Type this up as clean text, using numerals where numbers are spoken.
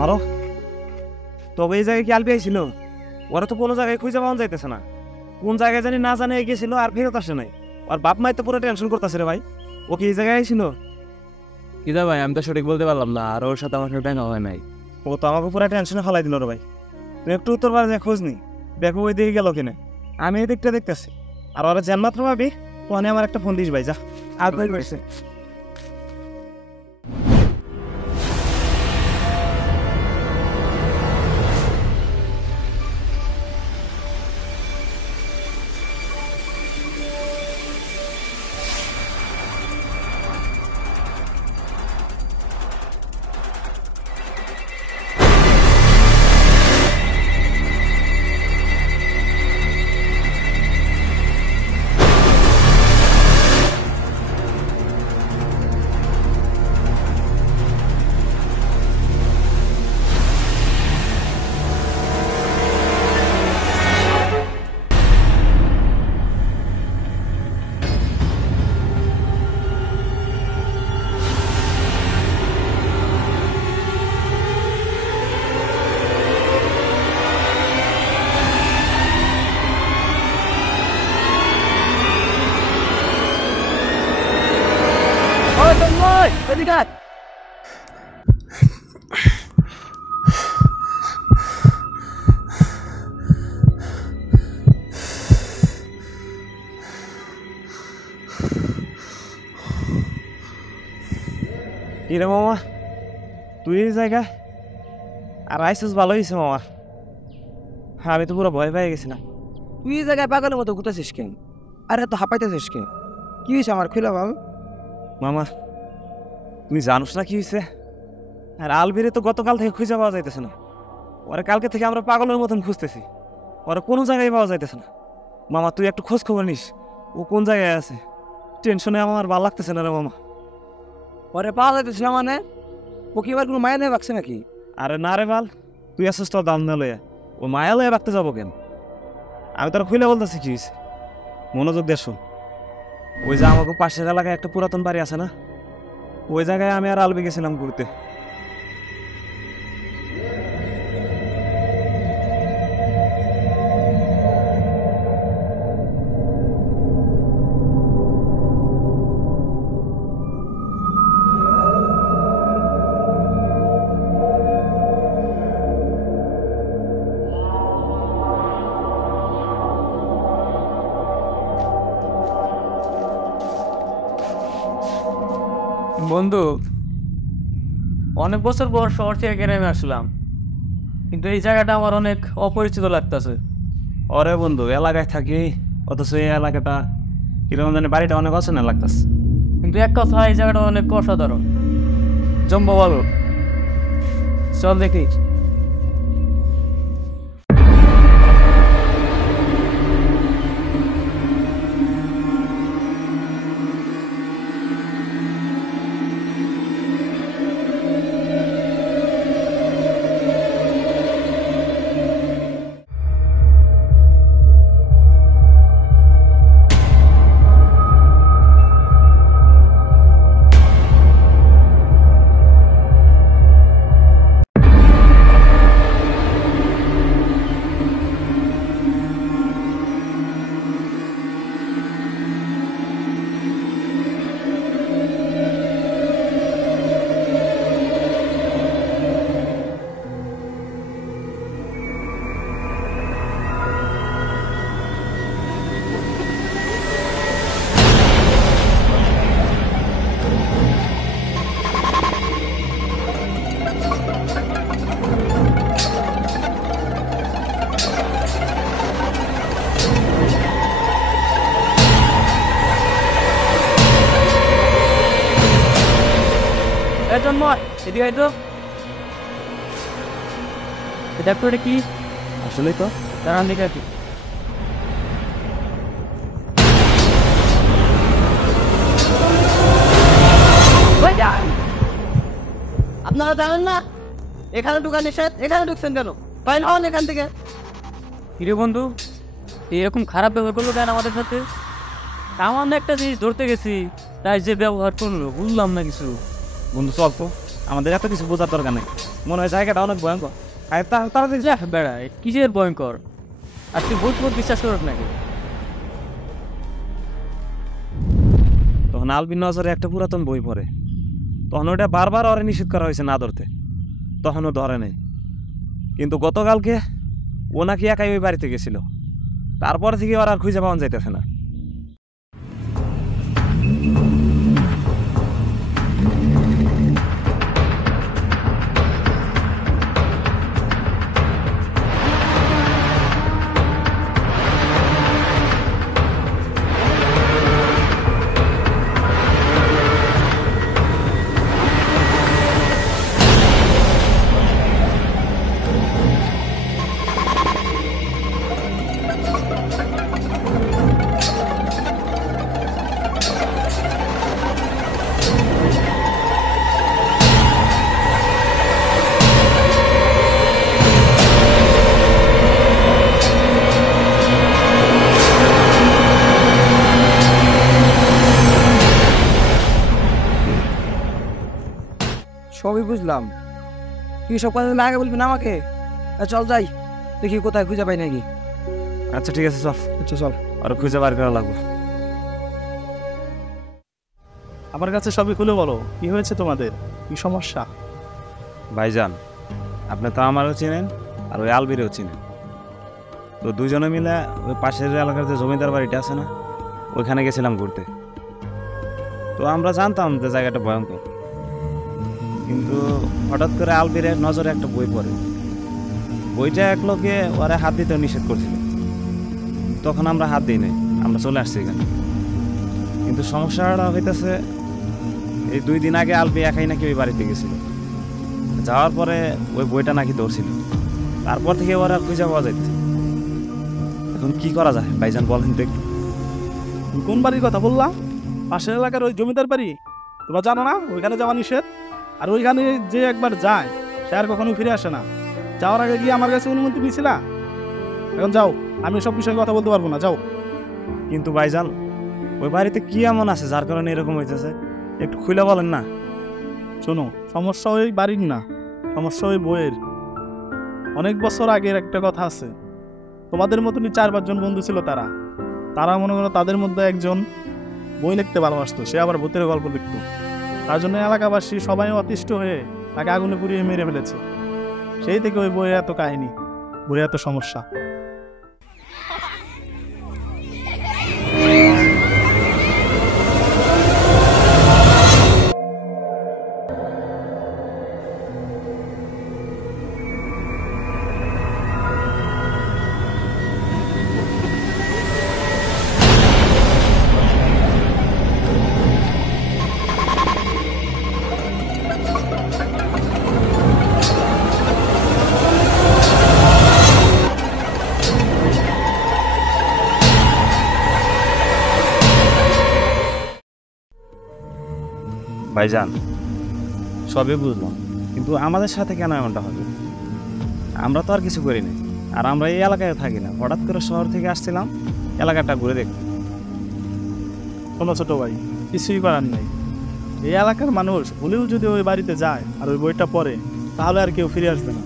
ভালো। তবে এই জায়গায় কি আলবি আইছিল? ওরা তো কোনো জায়গায় খুঁজে পাওয়া যাইতেছে না। কোন জায়গায় জানি না জানে গেছিল আর ফেরত আসে নাই। আর বাপ মাই তো পুরো টেনশন করতেছে রে ভাই। ও কি এই জায়গায় আইছিল? কি দা ভাই, আমি তো সঠিক বলতে পারলাম না, আর ওর সাথে আমার সাথে দেখা হয় নাই। ও তো আমাকে পুরো টেনশনে ফেলাই দিল রে ভাই। তুই একটু উত্তর পারে খোঁজ নি, দেখো ওই দিকে গেল কিনা। আমি এই দিকটা দেখতেছি। আর ওরা যেন মাত্র ভাবি ওখানে আমার একটা ফোন দিস ভাই, যা। আর ভাই পাইছে। কিরে মামা, তুই এই জায়গায় আর আইসিস? ভালো হয়েছে মামা। আমি তো পুরো ভয় পেয়ে গেছিলাম। তুই এই জায়গায় পাগলের মতো ঘুরতেছিস কেন? আরে তো হাঁপাইতেছিস কেন? কি হয়েছে আমার, খুলে বল। মামা, তুমি জানোস না কি হয়েছে? আর আলবিরে তো গতকাল থেকে খুঁজে পাওয়া যাইতেছে না। ওরা কালকে থেকে আমরা পাগলের মতন খুঁজতেছি, ওরা কোনো জায়গায় পাওয়া যাইতেছে না। মামা তুই একটু খোঁজ খবর নিস, ও কোন জায়গায় আছে। টেনশনে আমার ভালো লাগতেছে না রে মামা। পরে পাওয়া যাইতেছিল মানে? ও কি এবার কোনো মায়া নিয়ে বাকছে নাকি? আরে না রে বাল, তুই আসিস তোর দাম না লইয়া, ও মায়া লইয়া রাখতে যাবো কেন? আমি তোর খুলে বলতেছি কি হয়েছে, মনোযোগ দিয়ে শোন। ওই যে আমাকে পাশের এলাকায় একটা পুরাতন বাড়ি আছে না, ওই জায়গায় আমি আর আলবি গেছিলাম ঘুরতে। বন্ধু, অনেক বছর পর শহর থেকে গ্রামে আসলাম, কিন্তু এই জায়গাটা আমার অনেক অপরিচিত লাগতেছে। ওরে বন্ধু, এলাকায় থাকি অথচ এই এলাকাটা কিরকম জানি বাড়িটা অনেক অচেনা লাগতেছে। কিন্তু এক কথা, এই জায়গাটা অনেক অসাধারণ। জম্বো বলো, চল দেখি। জন্ময় এদিকে আয় তো, দেখো এটা কি। আসলেই তো দাঁড়ান দিকে আছি। আপনারা জানেন না এখানে ঢুকা নিষেধ? এখানে ঢুকছেন কেন? ফাইন হন এখান থেকে। কিরে বন্ধু, এরকম খারাপ ব্যবহার করলো কেন আমাদের সাথে? সামান্য একটা জিনিস ধরতে গেছি, তাই যে ব্যবহার করলো বুঝলাম না কিছু। বন্ধু চল তো, আমাদের এত কিছু বোঝার দরকার নেই। মনে হয় জায়গাটা অনেক ভয়ঙ্কর। আর তাড়াতাড়ি যা বেড়া, কিসের ভয়ঙ্কর? আর তুই ভূত ভূত বিশ্বাস করস নাকি? তখন আলবির নজরে একটা পুরাতন বই পড়ে। তখন ওটা বারবার ওরে নিষেধ করা হয়েছে না ধরতে, তখনও ধরে নেই। কিন্তু গতকালকে ও নাকি একাই ওই বাড়িতে গেছিল, তারপর থেকে ওর আর খুঁজে পাওয়া যাইতেছে না। সবই বুঝলাম, তুই সব কথা আগে বলবি না আমাকে। চল যাই, দেখি কোথায় খুঁজে পাই নাকি। আচ্ছা ঠিক আছে, চল। আচ্ছা চল। আর খুঁজে বার করা লাগবে। আমার কাছে সবই খুলে বলো, কি হয়েছে তোমাদের, কি সমস্যা? ভাইজান, আপনি তো আমারও চিনেন আর ওই আলবিরেও চিনেন। তো দুজনে মিলে ওই পাশের এলাকার যে জমিদার বাড়িটা আছে না, ওইখানে গেছিলাম ঘুরতে। তো আমরা জানতাম যে জায়গাটা ভয়ঙ্কর, কিন্তু হঠাৎ করে আলবিরের নজরে একটা বই পড়ে। বইটা এক লোকে ওরা হাত দিতেও নিষেধ করছিল। তখন আমরা হাত দিই নাই, আমরা চলে আসছি এখানে। কিন্তু সমস্যাটা হইতেছে, এই 2 দিন আগে আলবি একাই নাকি ওই বাড়িতে গেছিল। যাওয়ার পরে ওই বইটা নাকি ধরছিল, তারপর থেকে ওরা খুঁজে পাওয়া যাইতেছে। এখন কি করা যায় ভাইজান, বলেন তো একটু। তুমি কোন বাড়ির কথা বললা? পাশের এলাকার ওই জমিদার বাড়ি? তোমরা জানো না ওইখানে যাওয়া নিষেধ? আর ওইখানে যে একবার যায় সে আর কখনো ফিরে আসে না। যাওয়ার আগে গিয়ে আমার কাছে অনুমতি দিয়েছিলা? এখন যাও, আমি সব বিষয়ে কথা বলতে পারবো না, যাও। কিন্তু ভাইজান, ওই বাড়িতে কি এমন আছে যার কারণে এরকম হইতেছে, একটু খুলে বলেন না। শোনো, সমস্যা ওই বাড়ির না, সমস্যা ওই বইয়ের। অনেক বছর আগের একটা কথা আছে, তোমাদের মতনই 4-5 জন বন্ধু ছিল। তারা মনে করো তাদের মধ্যে একজন বই লিখতে ভালোবাসতো, সে আবার ভূতের গল্প লিখতো। তার জন্য এলাকাবাসী সবাই অতিষ্ঠ হয়ে তাকে আগুনে পুড়িয়ে মেরে ফেলেছে। সেই থেকে ওই বইয়ে এত কাহিনী, বইয়ে এত সমস্যা। ভাইজান, সবই বুঝলাম, কিন্তু আমাদের সাথে কেন এমনটা হবে? আমরা তো আর কিছু করি না, আর আমরা এই এলাকায় থাকি না। হঠাৎ করে শহর থেকে আসছিলাম এলাকাটা ঘুরে দেখতে। শোনো ছোট ভাই, কিছুই করার নেই। এই এলাকার মানুষ ভুলেও যদি ওই বাড়িতে যায় আর ওই বইটা পড়ে, তাহলে আর কেউ ফিরে আসবে না।